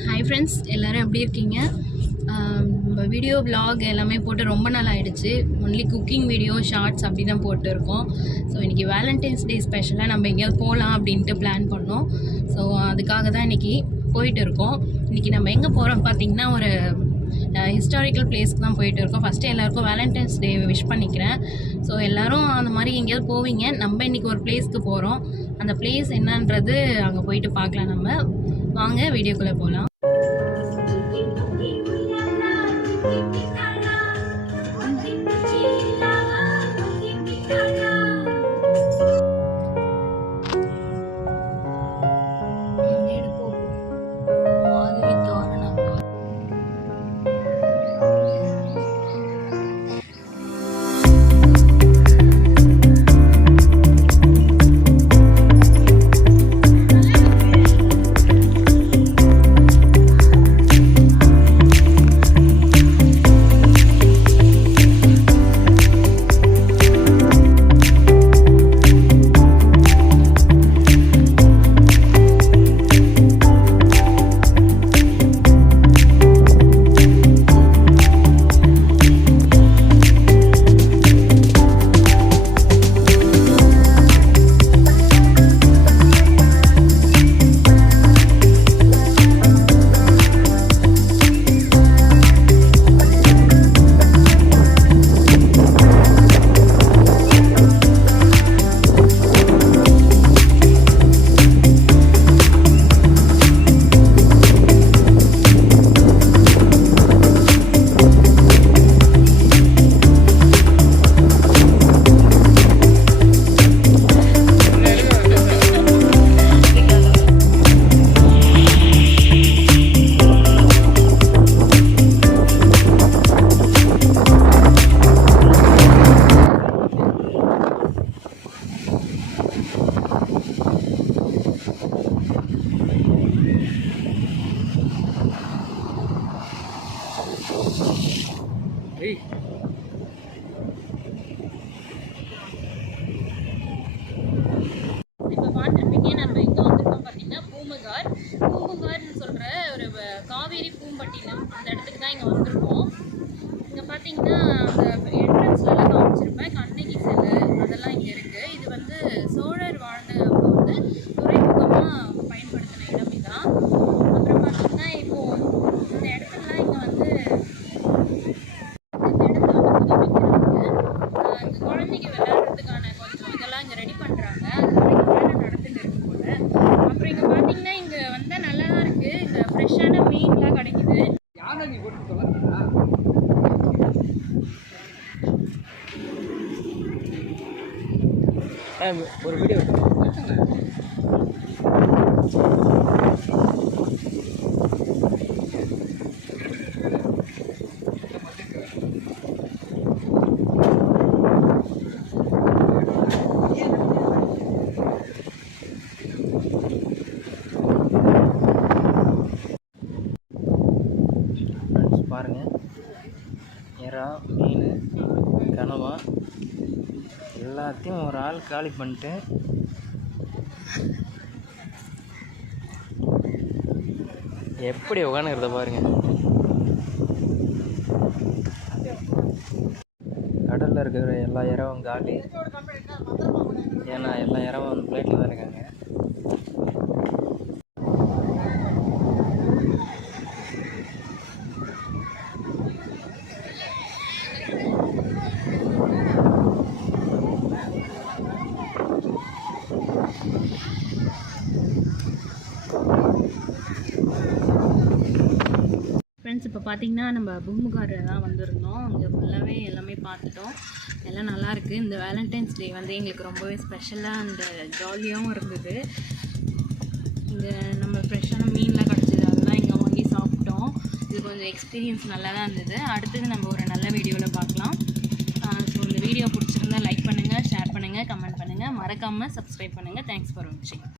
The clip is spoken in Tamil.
ஹாய் ஃப்ரெண்ட்ஸ், எல்லோரும் எப்படி இருக்கீங்க? நம்ம வீடியோ விலாக் எல்லாமே போட்டு ரொம்ப நாள் ஆகிடுச்சு. ஒன்லி குக்கிங் வீடியோ ஷார்ட்ஸ் அப்படி தான் போட்டுருக்கோம். ஸோ இன்றைக்கி வேலண்டைன்ஸ் டே ஸ்பெஷலாக நம்ம எங்கேயாவது போகலாம் அப்படின்ட்டு பிளான் பண்ணோம். ஸோ அதுக்காக தான் இன்றைக்கி போயிட்டு இருக்கோம். இன்றைக்கி நம்ம எங்கே போகிறோம் பார்த்திங்கன்னா, ஒரு ஹிஸ்டாரிக்கல் பிளேஸ்க்கு தான் போயிட்டு இருக்கோம். ஃபஸ்ட்டு எல்லாேருக்கும் வேலண்டைன்ஸ் டே விஷ் பண்ணிக்கிறேன். ஸோ எல்லோரும் அந்த மாதிரி எங்கேயாவது போவீங்க. நம்ம இன்றைக்கி ஒரு பிளேஸ்க்கு போகிறோம். அந்த பிளேஸ் என்னன்றது அங்கே போயிட்டு பார்க்கலாம். நம்ம வாங்க வீடியோக்குள்ளே போகலாம். இப்போ பார்த்துருப்பீங்க, நம்ம எங்கே வந்திருக்கோம் பார்த்தீங்கன்னா பூம்புகார்னு சொல்கிற ஒரு காவேரி பூம்பட்டினம் அந்த இடத்துக்கு தான் இங்கே வந்திருக்கோம். இங்கே பார்த்தீங்கன்னா அந்த என்ட்ரன்ஸ்லாம் காமிச்சிருப்பேன், கண்ணகி சிலை அதெல்லாம் இங்கே இருக்குது. இது வந்து சோழர் வாழ்ந்த அப்போ வந்து துறைமுகமாக பயன்படுத்தின இடம் இதான். அப்புறம் பார்த்தீங்கன்னா இப்போது இந்த இடத்துலலாம் இங்கே வந்து குழந்தைங்க விளையாடுறதுக்கான கொஞ்சம் இதெல்லாம் இங்கே ரெடி பண்ணுறாங்க. அதனால இங்கே வேலை நடந்துட்டு இருக்கு போல. அப்புறம் இங்கே பார்த்தீங்கன்னா இங்கே வந்தால் நல்லா தான் இருக்குது. இங்கே ஃப்ரெஷ்ஷான மீன்லாம் கிடைக்குது. ஒரு வீடியோ பாருங்கள். எறா, மீன், கனவா எல்லாத்தையும் ஒரு ஆள் காலி பண்ணிட்டு எப்படி உட்காந்துக்கிறத பாருங்கள். கடலில் இருக்கிற எல்லா இறவும் காலி. ஏன்னா எல்லா இறவும் பிளேட்டில் தான் இருக்காங்க. ஃப்ரெண்ட்ஸ், இப்போ பார்த்தீங்கன்னா நம்ம பூம்புகார் தான் வந்திருந்தோம். அங்கே ஃபுல்லாகவே எல்லாமே பார்த்துட்டோம். எல்லாம் நல்லாயிருக்கு. இந்த வேலண்டைன்ஸ் டே வந்து எங்களுக்கு ரொம்பவே ஸ்பெஷலாக அந்த ஜாலியாகவும் இருந்தது. இங்கே நம்ம ஃப்ரெஷ்ஷான மீன்லாம் கிடச்சிது, அதெல்லாம் இங்கே வாங்கி சாப்பிட்டோம். இது கொஞ்சம் எக்ஸ்பீரியன்ஸ் நல்லா தான் இருந்தது. அடுத்தது நம்ம ஒரு நல்ல வீடியோவில் பார்க்கலாம். ஸோ இந்த வீடியோ பிடிச்சிருந்தா லைக் பண்ணுங்கள், ஷேர் பண்ணுங்கள், கமெண்ட் பண்ணுங்கள், மறக்காமல் சப்ஸ்கிரைப் பண்ணுங்கள். தேங்க்ஸ் ஃபார் வாட்சிங்.